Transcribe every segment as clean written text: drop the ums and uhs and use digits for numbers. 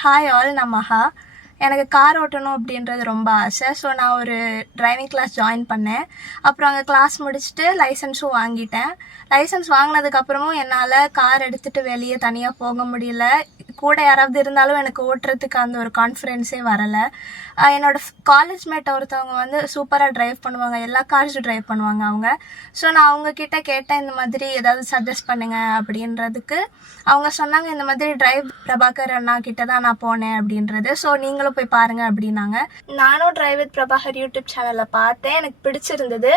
Hi all, நான் மஹா. எனக்கு car ஓட்டணும் அப்படின்றது ரொம்ப ஆசை. ஸோ நான் ஒரு டிரைவிங் கிளாஸ் ஜாயின் பண்ணேன். அப்புறம் அங்கே கிளாஸ் முடிச்சுட்டு லைசன்ஸும் வாங்கிட்டேன். லைசன்ஸ் வாங்கினதுக்கப்புறமும் என்னால் கார் எடுத்துகிட்டு வெளியே தனியாக போக முடியல. கூட யாராவது இருந்தாலும் எனக்கு ஓட்டுறதுக்கு அந்த ஒரு கான்ஃபிடென்ஸே வரலை. என்னோடய காலேஜ் மேட் ஒருத்தவங்க வந்து சூப்பராக ட்ரைவ் பண்ணுவாங்க, எல்லா கார்ஸும் ட்ரைவ் பண்ணுவாங்க அவங்க. ஸோ நான் அவங்கக்கிட்ட கேட்டேன், இந்த மாதிரி ஏதாவது சஜஸ்ட் பண்ணுங்கள் அப்படின்றதுக்கு. அவங்க சொன்னாங்க, இந்த மாதிரி டிரைவ் பிரபாகர் அண்ணா கிட்ட தான் நான் போனேன் அப்படின்றது. ஸோ நீங்களும் போய் பாருங்கள் அப்படின்னாங்க. நானும் டிரைவ் வித் பிரபாகர் யூடியூப் சேனலில் பார்த்தேன், எனக்கு பிடிச்சிருந்தது.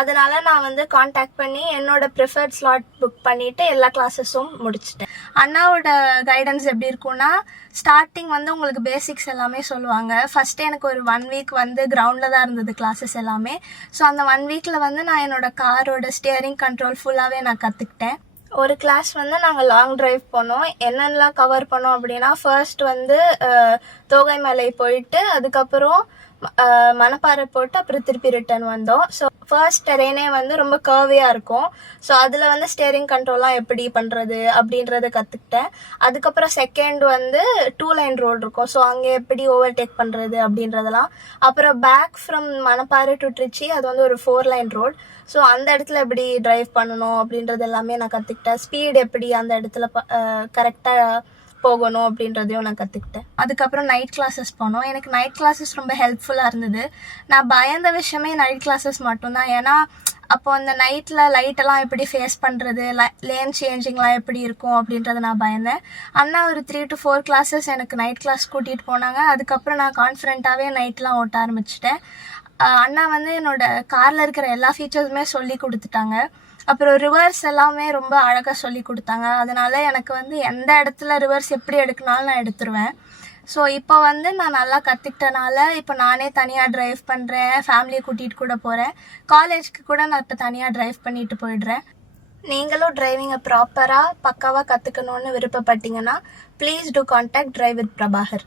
அதனால நான் வந்து காண்டாக்ட் பண்ணி என்னோட ப்ரிஃபர்ட் ஸ்லாட் புக் பண்ணிவிட்டு எல்லா கிளாஸஸும் முடிச்சிட்டேன். அண்ணாவோட கைடன்ஸ் எப்படி இருக்கும்னா, ஸ்டார்டிங் வந்து உங்களுக்கு பேசிக்ஸ் எல்லாமே சொல்லுவாங்க. ஃபஸ்ட்டு எனக்கு ஒரு 1 வீக் வந்து கிரவுண்டில் தான் இருந்தது கிளாஸஸ் எல்லாமே. ஸோ அந்த 1 வீக்கில் வந்து நான் என்னோட காரோட ஸ்டியரிங் கண்ட்ரோல் ஃபுல்லாகவே நான் கற்றுக்கிட்டேன். ஒரு கிளாஸ் வந்து நாங்கள் லாங் டிரைவ் போனோம். என்னென்னலாம் கவர் பண்ணோம் அப்படின்னா, ஃபர்ஸ்ட் வந்து தோகைமலை போயிட்டு அதுக்கப்புறம் மணப்பாறை போட்டு அப்புறம் திருப்பி ரிட்டர்ன் வந்தோம். ஸோ ஃபர்ஸ்ட் டெரெயினே வந்து ரொம்ப கர்வியாக இருக்கும். ஸோ அதில் வந்து ஸ்டியரிங் கண்ட்ரோல்லாம் எப்படி பண்ணுறது அப்படின்றத கற்றுக்கிட்டேன். அதுக்கப்புறம் செகண்ட் வந்து 2 லைன் ரோடு இருக்கும். ஸோ அங்கே எப்படி ஓவர்டேக் பண்ணுறது அப்படின்றதெல்லாம். அப்புறம் back from Manapparai to Trichy, அது வந்து ஒரு 4 லைன் ரோடு. ஸோ அந்த இடத்துல எப்படி டிரைவ் பண்ணணும் அப்படின்றது எல்லாமே நான் கற்றுக்கிட்டேன். ஸ்பீடு எப்படி அந்த இடத்துல கரெக்டாக போகணும் அப்படின்றதையும் நான் கற்றுக்கிட்டேன். அதுக்கப்புறம் நைட் கிளாஸஸ் போனோம். எனக்கு நைட் கிளாஸஸ் ரொம்ப ஹெல்ப்ஃபுல்லாக இருந்தது. நான் பயந்த விஷயமே நைட் கிளாஸஸ் மட்டும்தான். ஏன்னா அப்போ அந்த நைட்டில் லைட்டெல்லாம் எப்படி ஃபேஸ் பண்ணுறது, லேன் சேஞ்சிங்லாம் எப்படி இருக்கும் அப்படின்றத நான் பயந்தேன். அண்ணா ஒரு 3 to 4 கிளாஸஸ் எனக்கு நைட் கிளாஸ் கூட்டிகிட்டு போனாங்க. அதுக்கப்புறம் நான் கான்ஃபிடென்ட்டாகவே நைட்லாம் ஓட்ட ஆரம்பிச்சிட்டேன். அண்ணா வந்து என்னோடய காரில் இருக்கிற எல்லா ஃபீச்சர்ஸுமே சொல்லி கொடுத்துட்டாங்க. அப்புறம் ரிவர்ஸ் எல்லாமே ரொம்ப அழகாக சொல்லி கொடுத்தாங்க. அதனால எனக்கு வந்து எந்த இடத்துல ரிவர்ஸ் எப்படி எடுக்கனாலும் நான் எடுத்துருவேன். ஸோ இப்போ வந்து நான் நல்லா கற்றுக்கிட்டனால இப்போ நானே தனியாக ட்ரைவ் பண்ணுறேன், ஃபேமிலியை கூட்டிகிட்டு கூட போகிறேன். காலேஜ்க்கு கூட நான் இப்போ தனியாக ட்ரைவ் பண்ணிட்டு போயிடுறேன். நீங்களும் டிரைவிங்கை ப்ராப்பராக பக்காவாக கற்றுக்கணுன்னு விருப்பப்பட்டீங்கன்னா please do contact drive with Prabhakar.